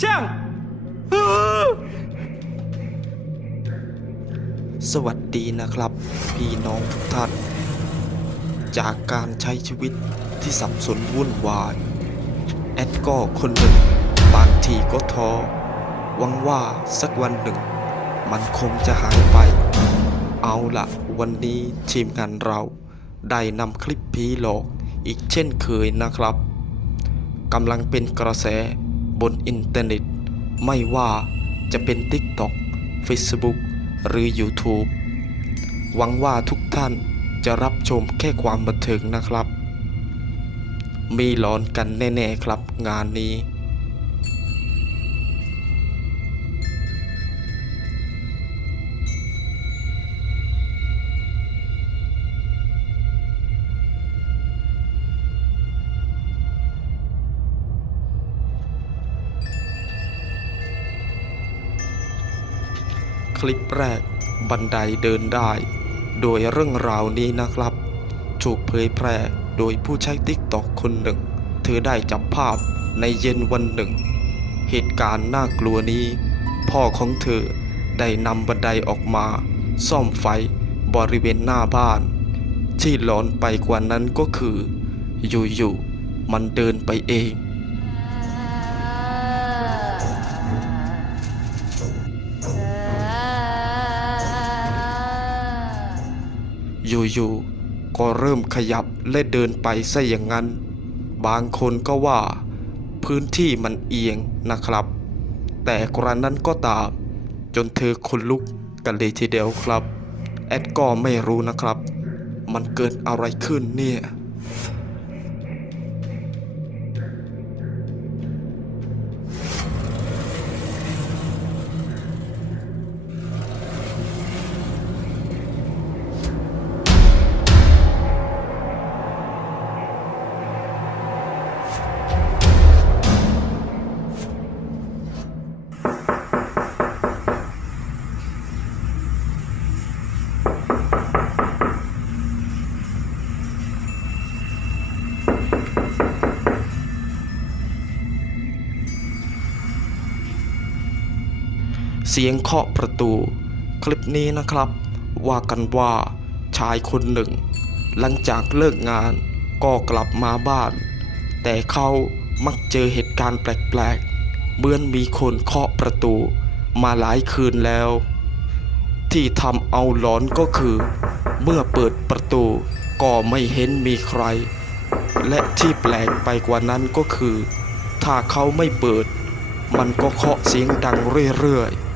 ช่าง สวัสดีนะครับ พี่น้องทุกท่าน จากการใช้ชีวิตที่สับสนวุ่นวาย แอดก็คนหนึ่ง บางทีก็ท้อหวังว่าสักวันหนึ่ง มันคงจะหายไป เอาละวันนี้ทีมงานเรา ได้นำคลิปผีหลอกอีกเช่นเคยนะครับ กำลังเป็นกระแสบนอินเทอร์เน็ต ไม่ว่าจะเป็น TikTok Facebook หรือ YouTube หวังว่าทุกท่านจะรับชมแค่ความบันเทิงนะครับ มีหลอนกันแน่ ๆ ครับงานนี้ คลิปแรก บันไดเดินได้ โดยเรื่องราวนี้นะครับ ถูกเผยแพร่โดยผู้ใช้ติ๊กตอกคนหนึ่ง เธอได้จับภาพในเย็นวันหนึ่ง เหตุการณ์น่ากลัวนี้ พ่อของเธอได้นำบันไดออกมา ซ่อมไฟบริเวณหน้าบ้าน ที่หลอนไปกว่านั้นก็คือ อยู่ๆมันเดินไปเอง อยู่ๆก็เริ่มขยับและเดินไปซะอย่างนั้น บางคนก็ว่า พื้นที่มันเอียงนะครับ แต่กรณนั้นก็ตาม จนเธอคนลุกกันเลยทีเดียวครับ แอดก็ไม่รู้นะครับ มันเกิดอะไรขึ้นเนี่ย เสียงเคาะประตู คลิปนี้นะครับ ว่ากันว่าชายคนหนึ่ง หลังจากเลิกงานก็กลับมาบ้าน แต่เขามักเจอเหตุการณ์แปลกๆเมื่อนมีคนเคาะประตูมาหลายคืนแล้ว ที่ทำเอาหลอนก็คือ เมื่อเปิดประตูก็ไม่เห็นมีใคร และที่แปลกไปกว่านั้นก็คือ ถ้าเขาไม่เปิด มันก็เคาะเสียงดังเรื่อยๆ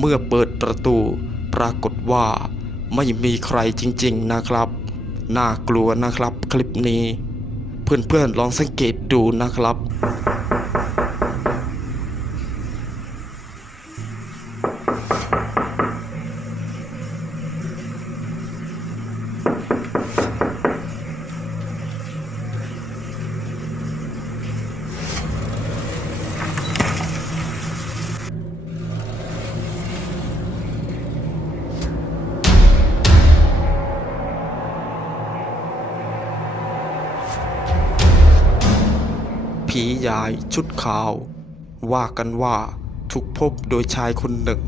เมื่อเปิดประตู ปรากฏว่าไม่มีใครจริงๆนะครับ น่ากลัวนะครับคลิปนี้ เพื่อนๆลองสังเกตดูนะครับ ผียายชุดขาว ว่ากันว่าถูกพบโดยชายคนหนึ่ง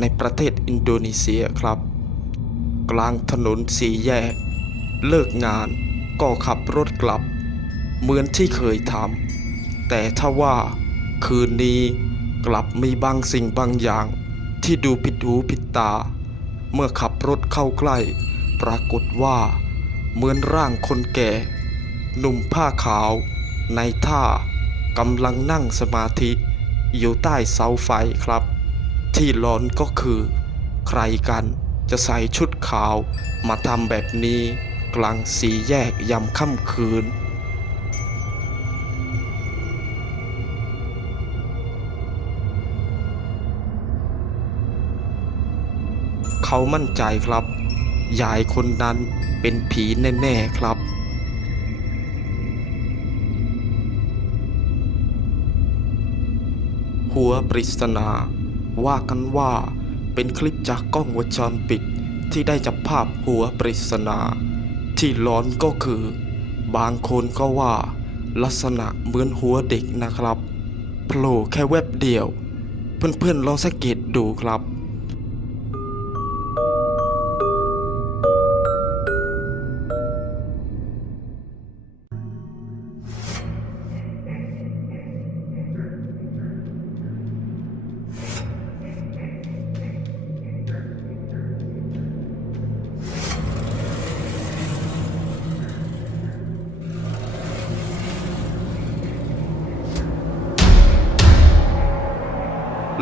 ในประเทศอินโดนีเซียครับ กลางถนนสีแยก เลิกงานก็ขับรถกลับ เหมือนที่เคยทำแต่ถ้าว่าคืนนี้กลับมีบางสิ่งบางอย่าง ที่ดูผิดหูผิดตา เมื่อขับรถเข้าใกล้ ปรากฏว่าเหมือนร่างคนแก่ หนุ่มผ้าขาว ในท่า กำลังนั่งสมาธิ อยู่ใต้เสาไฟครับ ที่หลอนก็คือ ใครกันจะใส่ชุดขาวมาทำแบบนี้ กลางสีแยกยำค่ำคืน เขามั่นใจครับ ยายคนนั้นเป็นผีแน่ ๆ ครับ หัวปริศนา ว่ากันว่าเป็นคลิปจากกล้องวงจรปิดที่ได้จับภาพหัวปริศนา ที่ร้อนก็คือ บางคนก็ว่า ลักษณะเหมือนหัวเด็กนะครับโผล่แค่แวบเดียว เพื่อนๆลองสังเกตดูครับ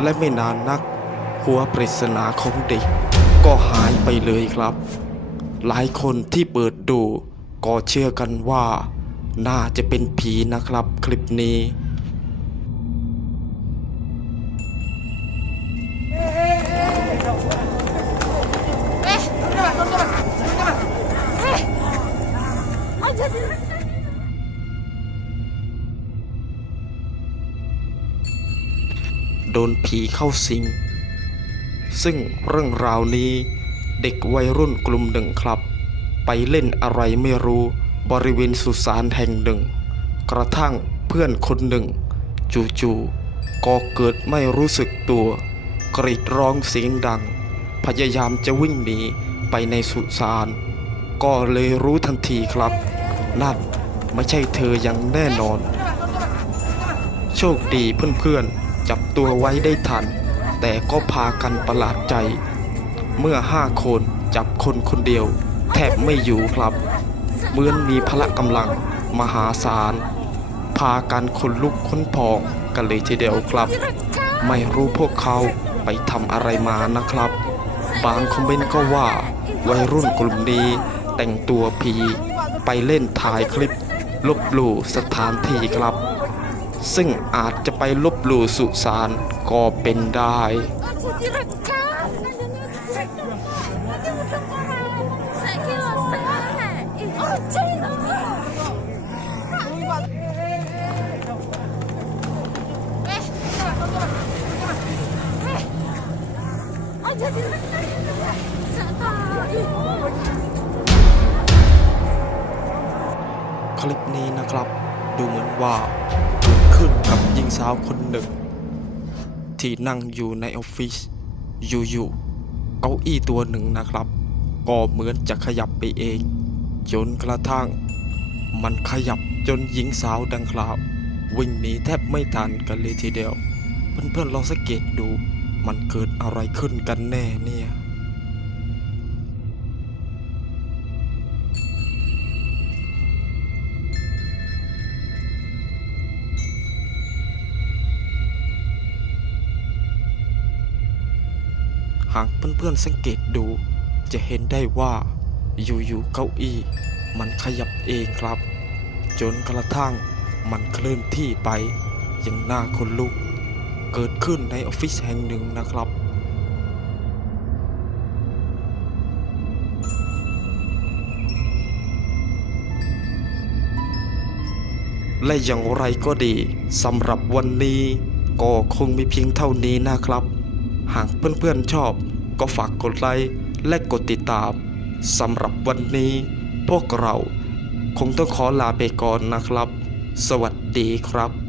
และไม่นานนัก หัวปริศนาของเด็ก ก็หายไปเลยครับ หลายคนที่เปิดดู ก็เชื่อกันว่า น่าจะเป็นผีนะครับคลิปนี้ โดนผีเข้าสิง ซึ่งเรื่องราวนี้เด็กวัยรุ่นกลุ่มหนึ่งครับ ไปเล่นอะไรไม่รู้บริเวณสุสานแห่งหนึ่ง กระทั่งเพื่อนคนหนึ่ง จู่ๆก็เกิดไม่รู้สึกตัว กรีดร้องเสียงดัง พยายามจะวิ่งหนีไปในสุสาน ก็เลยรู้ทันทีครับ นั่นไม่ใช่เธออย่างแน่นอน โชคดีเพื่อนๆ จับตัวไว้ได้ทัน แต่ก็พากันประหลาดใจ เมื่อห้าคนจับคนคนเดียว แทบไม่อยู่ครับเหมือนมีพละกำลังมหาศาล พากันคนลุกค้นพองกันเลยทีเดียวครับ ไม่รู้พวกเขาไปทำอะไรมานะครับ บางคอมเมนต์ก็ว่า วัยรุ่นกลุ่มนี้แต่งตัวผีไปเล่นถ่ายคลิป ลบหลู่สถานที่ครับ ซึ่งอาจจะไปลบหลู่สุสานก็เป็นได้ คลิปนี้นะครับ ดูเหมือนว่า ขึ้นกับหญิงสาวคนหนึ่ง ที่นั่งอยู่ในออฟฟิศอยู่ๆเก้าอี้ตัวหนึ่งนะครับ ก็เหมือนจะขยับไปเอง จนกระทั่ง มันขยับจนหญิงสาวดังกล่าว วิ่งหนีแทบไม่ทันกันเลยทีเดียว เพื่อนๆลองสังเกตดูมันเกิดอะไรขึ้นกันแน่เนี่ย หากเพื่อนๆสังเกตดู จะเห็นได้ว่าอยู่ๆเก้าอี้ มันขยับเองครับ จนกระทั่งมันเคลื่อนที่ไปอย่างน่าคนลุก เกิดขึ้นในออฟฟิศแห่งหนึ่งนะครับและอย่างไรก็ดีสำหรับวันนี้ก็คงมีเพียงเท่านี้นะครับ หากเพื่อนๆชอบ ก็ฝากกดไลค์และกดติดตามสำหรับวันนี้ พวกเรา คงต้องขอลาไปก่อนนะครับ สวัสดีครับ